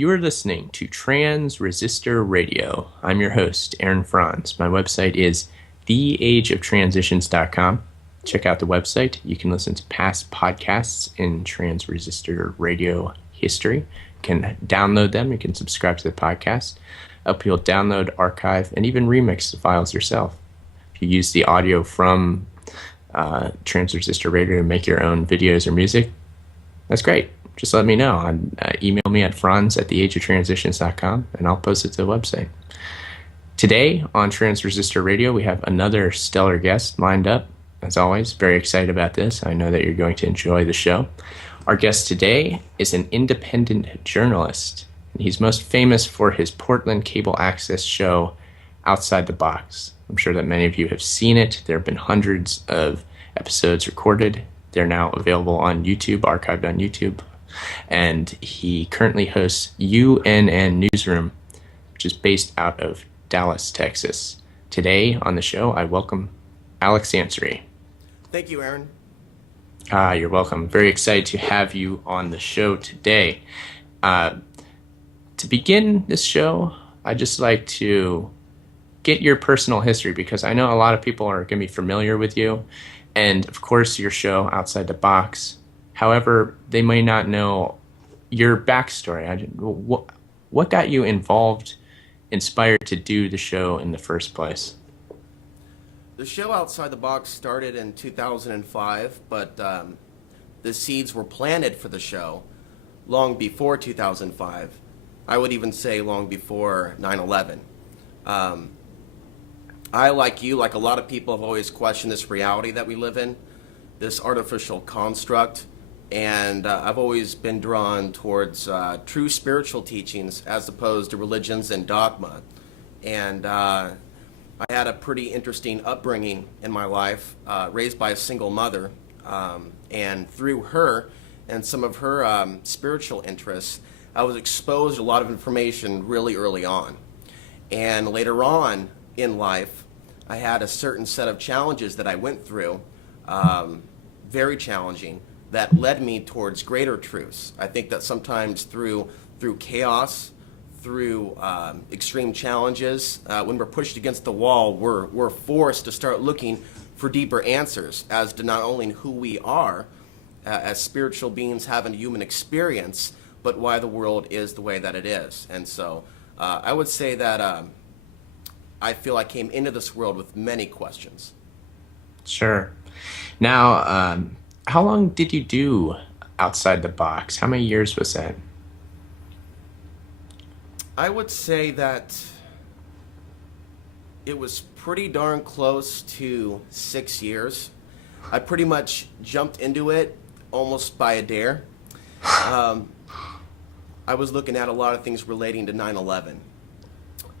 You are listening to Trans Resistor Radio. I'm your host, Aaron Franz. My website is theageoftransitions.com. Check out the website. You can listen to past podcasts in Trans Resistor Radio history. You can download them. You can subscribe to the podcast. Up you'll download, archive, and even remix the files yourself. If you use the audio from Trans Resistor Radio to make your own videos or music, that's great. Just let me know. Email me at franz@theageoftransitions.com, and I'll post it to the website. Today on Trans Resistor Radio, we have another stellar guest lined up. As always, very excited about this. I know that you're going to enjoy the show. Our guest today is an independent journalist. He's most famous for his Portland cable access show, Outside the Box. I'm sure that many of you have seen it. There have been hundreds of episodes recorded. They're now available on YouTube, archived on YouTube. And he currently hosts UNN Newsroom, which is based out of Dallas, Texas. Today on the show, I welcome Alex Ansary. Thank you, Aaron. You're welcome. Very excited to have you on the show today. To begin this show, I'd just like to get your personal history, because I know a lot of people are going to be familiar with you. And, of course, your show, Outside the Box. However, they may not know your backstory. What got you inspired to do the show in the first place? The show Outside the Box started in 2005, but the seeds were planted for the show long before 2005. I would even say long before 9/11. I, like you, like a lot of people, have always questioned this reality that we live in, this artificial construct. And I've always been drawn towards true spiritual teachings as opposed to religions and dogma. And I had a pretty interesting upbringing in my life, raised by a single mother. And through her and some of her spiritual interests, I was exposed to a lot of information really early on. And later on in life, I had a certain set of challenges that I went through, very challenging, that led me towards greater truths. I think that sometimes through chaos, through extreme challenges, when we're pushed against the wall, we're forced to start looking for deeper answers as to not only who we are as spiritual beings having a human experience, but why the world is the way that it is. And so I would say that I feel I came into this world with many questions. Sure. Now, how long did you do Outside the Box? How many years was that? I would say that it was pretty darn close to 6 years. I pretty much jumped into it almost by a dare. I was looking at a lot of things relating to 9/11.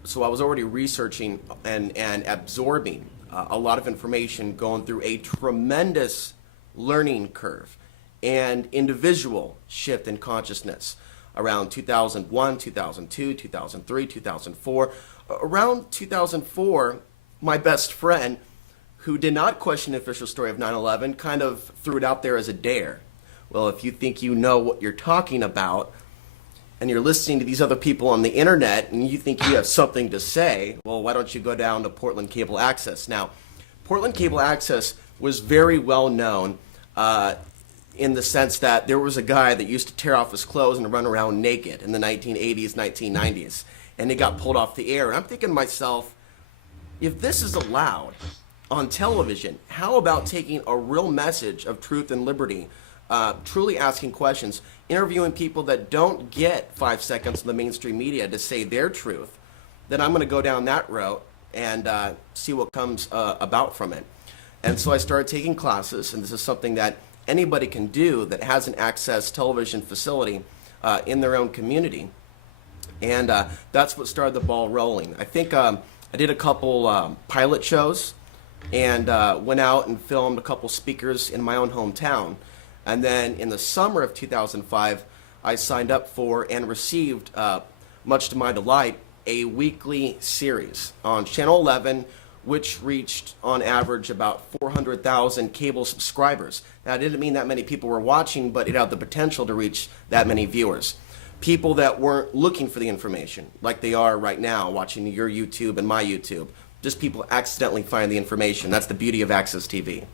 So I was already researching and absorbing a lot of information, going through a tremendous learning curve and individual shift in consciousness around 2001, 2002, 2003, 2004. Around 2004, my best friend, who did not question the official story of 9/11, kind of threw it out there as a dare. Well, if you think you know what you're talking about, and you're listening to these other people on the internet, and you think you have something to say, well, why don't you go down to Portland Cable Access? Now, Portland Cable Access was very well known in the sense that there was a guy that used to tear off his clothes and run around naked in the 1980s, 1990s, and he got pulled off the air. And I'm thinking to myself, if this is allowed on television, how about taking a real message of truth and liberty, truly asking questions, interviewing people that don't get 5 seconds in the mainstream media to say their truth? Then I'm going to go down that route and see what comes about from it. And so I started taking classes, and this is something that anybody can do that has an access television facility in their own community. And that's what started the ball rolling. I think I did a couple pilot shows and went out and filmed a couple speakers in my own hometown. And then in the summer of 2005, I signed up for and received, much to my delight, a weekly series on Channel 11, which reached on average about 400,000 cable subscribers. Now, it didn't mean that many people were watching, but it had the potential to reach that many viewers. people that weren't looking for the information, like they are right now watching your YouTube and my YouTube. Just people accidentally find the information. That's the beauty of Access TV.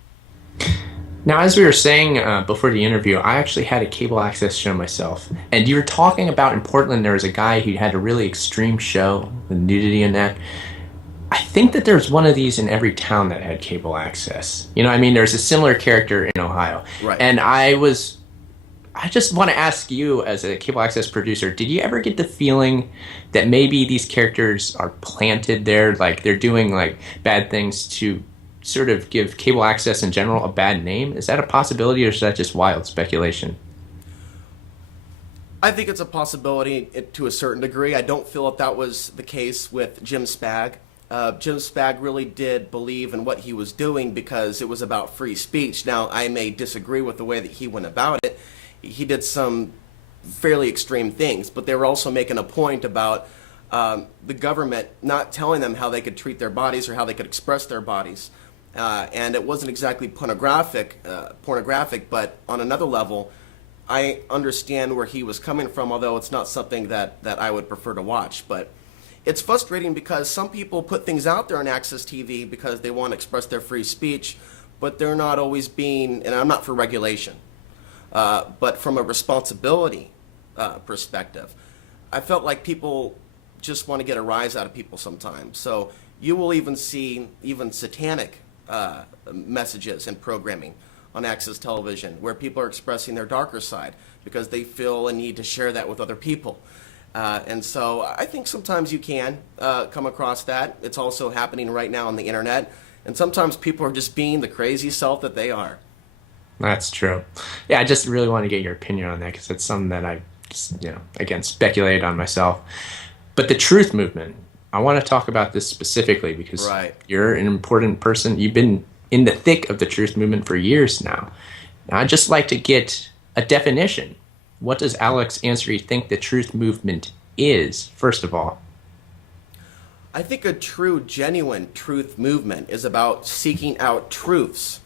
Now, as we were saying before the interview, I actually had a cable access show myself. And you were talking about in Portland, there was a guy who had a really extreme show, with nudity and that. I think that there's one of these in every town that had cable access. You know, I mean, there's a similar character in Ohio. Right. And I just want to ask you, as a cable access producer, did you ever get the feeling that maybe these characters are planted there, like they're doing like bad things to sort of give cable access in general a bad name? Is that a possibility, or is that just wild speculation? I think it's a possibility to a certain degree. I don't feel that was the case with Jim Spag. Jim Spag really did believe in what he was doing because it was about free speech. Now, I may disagree with the way that he went about it. He did some fairly extreme things, but they were also making a point about the government not telling them how they could treat their bodies or how they could express their bodies. And it wasn't exactly pornographic, but on another level, I understand where he was coming from, although it's not something that I would prefer to watch. But it's frustrating because some people put things out there on Access TV because they want to express their free speech, but they're not always being, and I'm not for regulation, but from a responsibility perspective, I felt like people just want to get a rise out of people sometimes. So you will even see even satanic messages and programming on Access Television where people are expressing their darker side because they feel a need to share that with other people. And so I think sometimes you can come across that. It's also happening right now on the internet. And sometimes people are just being the crazy self that they are. That's true. Yeah, I just really want to get your opinion on that because it's something that I just, again, speculated on myself. But the truth movement, I want to talk about this specifically because You're an important person. You've been in the thick of the truth movement for years now. I'd just like to get a definition. What does Alex Ansary think the truth movement is, first of all? I think a true, genuine truth movement is about seeking out truths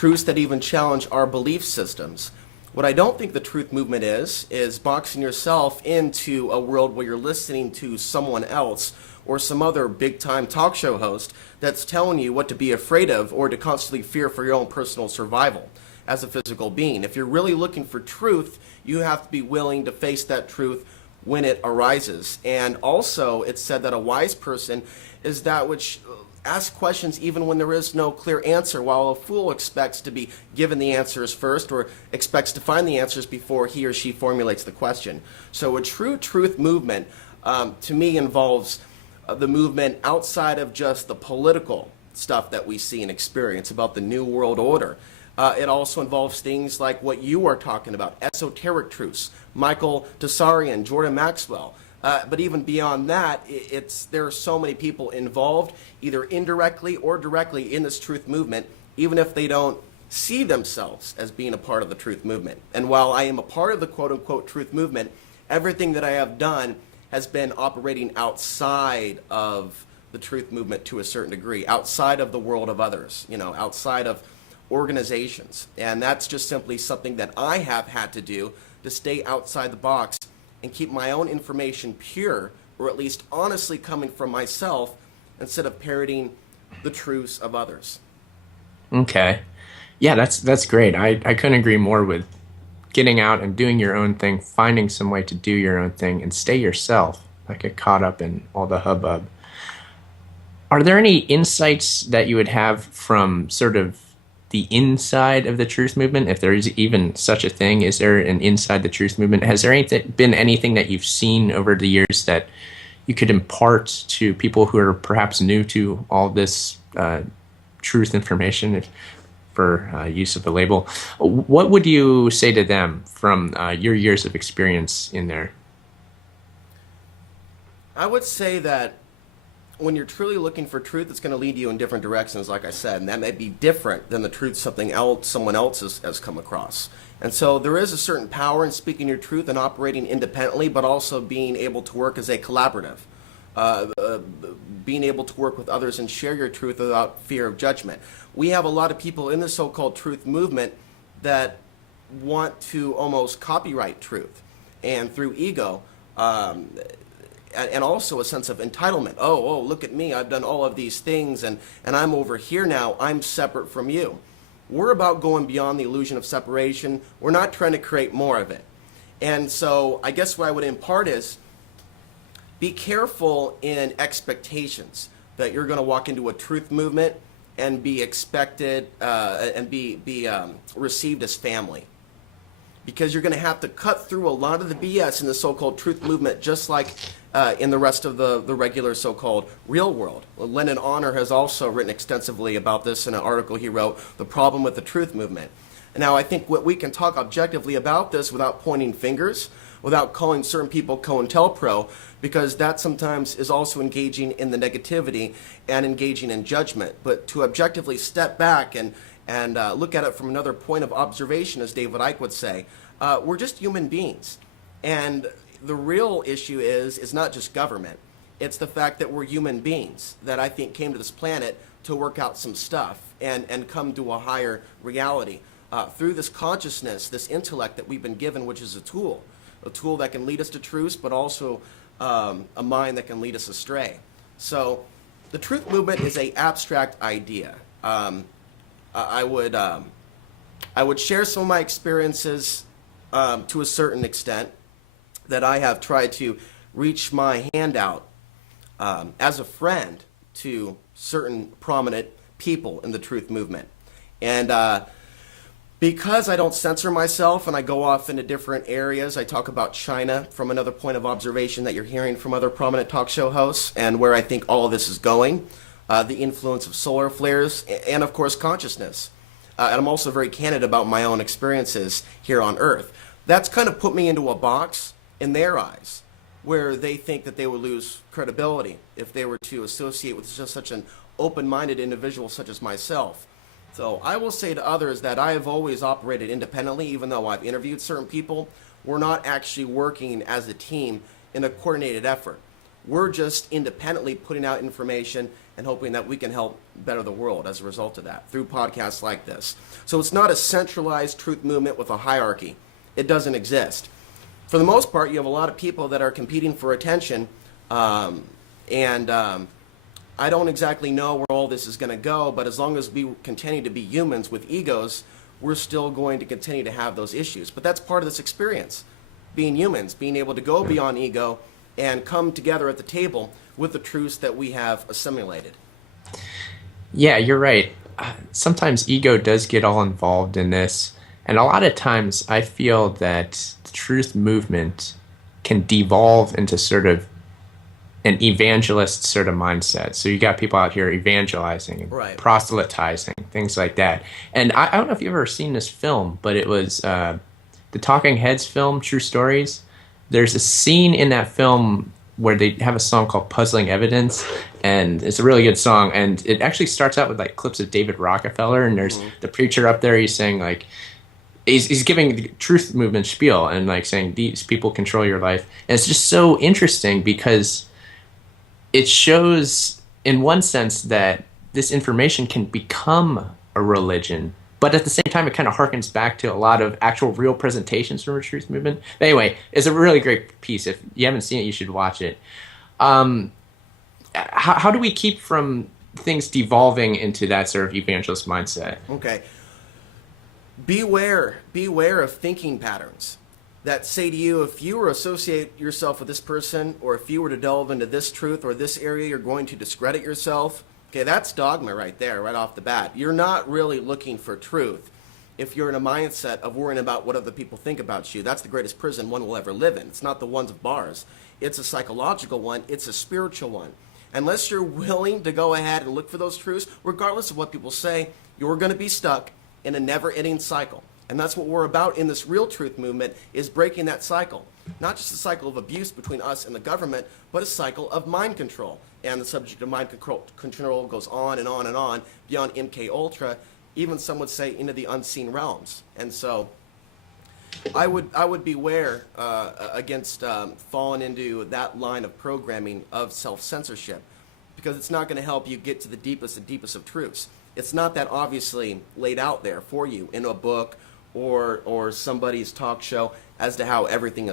that even challenge our belief systems. What I don't think the truth movement is boxing yourself into a world where you're listening to someone else or some other big-time talk show host that's telling you what to be afraid of or to constantly fear for your own personal survival as a physical being. If you're really looking for truth, you have to be willing to face that truth when it arises. And also, it's said that a wise person is that which asks questions even when there is no clear answer, while a fool expects to be given the answers first or expects to find the answers before he or she formulates the question. So a true truth movement, to me, involves the movement outside of just the political stuff that we see and experience about the New World Order. It also involves things like what you are talking about, esoteric truths, Michael Tsarian, Jordan Maxwell. But even beyond that, there are so many people involved, either indirectly or directly, in this truth movement, even if they don't see themselves as being a part of the truth movement. And while I am a part of the quote-unquote truth movement, everything that I have done has been operating outside of the truth movement to a certain degree, outside of the world of others, outside of organizations. And that's just simply something that I have had to do to stay outside the box and keep my own information pure, or at least honestly coming from myself, instead of parroting the truths of others. Okay. Yeah, that's great. I couldn't agree more with getting out and doing your own thing, finding some way to do your own thing, and stay yourself, not get caught up in all the hubbub. Are there any insights that you would have from sort of the inside of the truth movement, if there is even such a thing? Is there an inside the truth movement? Has there been anything that you've seen over the years that you could impart to people who are perhaps new to all this truth information, for use of the label? What would you say to them from your years of experience in there? I would say that when you're truly looking for truth, it's going to lead you in different directions, like I said, and that may be different than the truth someone else has come across. And so there is a certain power in speaking your truth and operating independently, but also being able to work as a collaborative, being able to work with others and share your truth without fear of judgment. We have a lot of people in the so-called truth movement that want to almost copyright truth. and through ego, and also a sense of entitlement. Oh, look at me, I've done all of these things, and I'm over here now, I'm separate from you. We're about going beyond the illusion of separation. We're not trying to create more of it. And so I guess what I would impart is, be careful in expectations that you're going to walk into a truth movement and be expected and be received as family. Because you're going to have to cut through a lot of the BS in the so-called truth movement, just like in the rest of the regular so-called real world. Lennon Honor has also written extensively about this in an article he wrote, The Problem with the Truth Movement. Now, I think what we can talk objectively about this without pointing fingers, without calling certain people COINTELPRO, because that sometimes is also engaging in the negativity and engaging in judgment. But to objectively step back and look at it from another point of observation, as David Icke would say, we're just human beings. And the real issue is not just government. It's the fact that we're human beings that I think came to this planet to work out some stuff and come to a higher reality. Through this consciousness, this intellect that we've been given, which is a tool that can lead us to truth, but also a mind that can lead us astray. So the truth movement is an abstract idea. I would share some of my experiences to a certain extent, that I have tried to reach my hand out as a friend to certain prominent people in the truth movement. And because I don't censor myself and I go off into different areas, I talk about China from another point of observation that you're hearing from other prominent talk show hosts, and where I think all of this is going, the influence of solar flares, and of course consciousness. And I'm also very candid about my own experiences here on Earth. That's kind of put me into a box in their eyes, where they think that they would lose credibility if they were to associate with just such an open-minded individual such as myself. So I will say to others that I have always operated independently, even though I've interviewed certain people. We're not actually working as a team in a coordinated effort. We're just independently putting out information and hoping that we can help better the world as a result of that through podcasts like this. So it's not a centralized truth movement with a hierarchy. It doesn't exist. For the most part, you have a lot of people that are competing for attention, and I don't exactly know where all this is going to go, but as long as we continue to be humans with egos, we're still going to continue to have those issues. But that's part of this experience, being humans, being able to go beyond ego and come together at the table with the truths that we have assimilated. Yeah, you're right. Sometimes ego does get all involved in this. And a lot of times I feel that the truth movement can devolve into sort of an evangelist sort of mindset. So you got people out here evangelizing, right, proselytizing, things like that. And I don't know if you've ever seen this film, but it was the Talking Heads film, True Stories. There's a scene in that film where they have a song called Puzzling Evidence, and it's a really good song. And it actually starts out with like clips of David Rockefeller, and there's the preacher up there, he's saying like, he's giving the truth movement spiel and like saying these people control your life. And it's just so interesting because it shows in one sense that this information can become a religion, but at the same time it kind of harkens back to a lot of actual real presentations from a truth movement. But anyway, it's a really great piece. If you haven't seen it, you should watch it. How do we keep from things devolving into that sort of evangelist mindset? Okay. Beware of thinking patterns that say to you, if you were to associate yourself with this person, or if you were to delve into this truth or this area, you're going to discredit yourself. Okay, that's dogma right there, right off the bat. You're not really looking for truth if you're in a mindset of worrying about what other people think about you. That's the greatest prison one will ever live in. It's not the ones of bars. It's a psychological one. It's a spiritual one. Unless you're willing to go ahead and look for those truths, regardless of what people say, you're going to be stuck in a never-ending cycle. And that's what we're about in this real truth movement, is breaking that cycle. Not just a cycle of abuse between us and the government, but a cycle of mind control. And the subject of mind control goes on and on and on, beyond MK Ultra, even some would say into the unseen realms. And so I would beware against falling into that line of programming of self-censorship, because it's not going to help you get to the deepest of truths. It's not that obviously laid out there for you in a book or somebody's talk show as to how everything is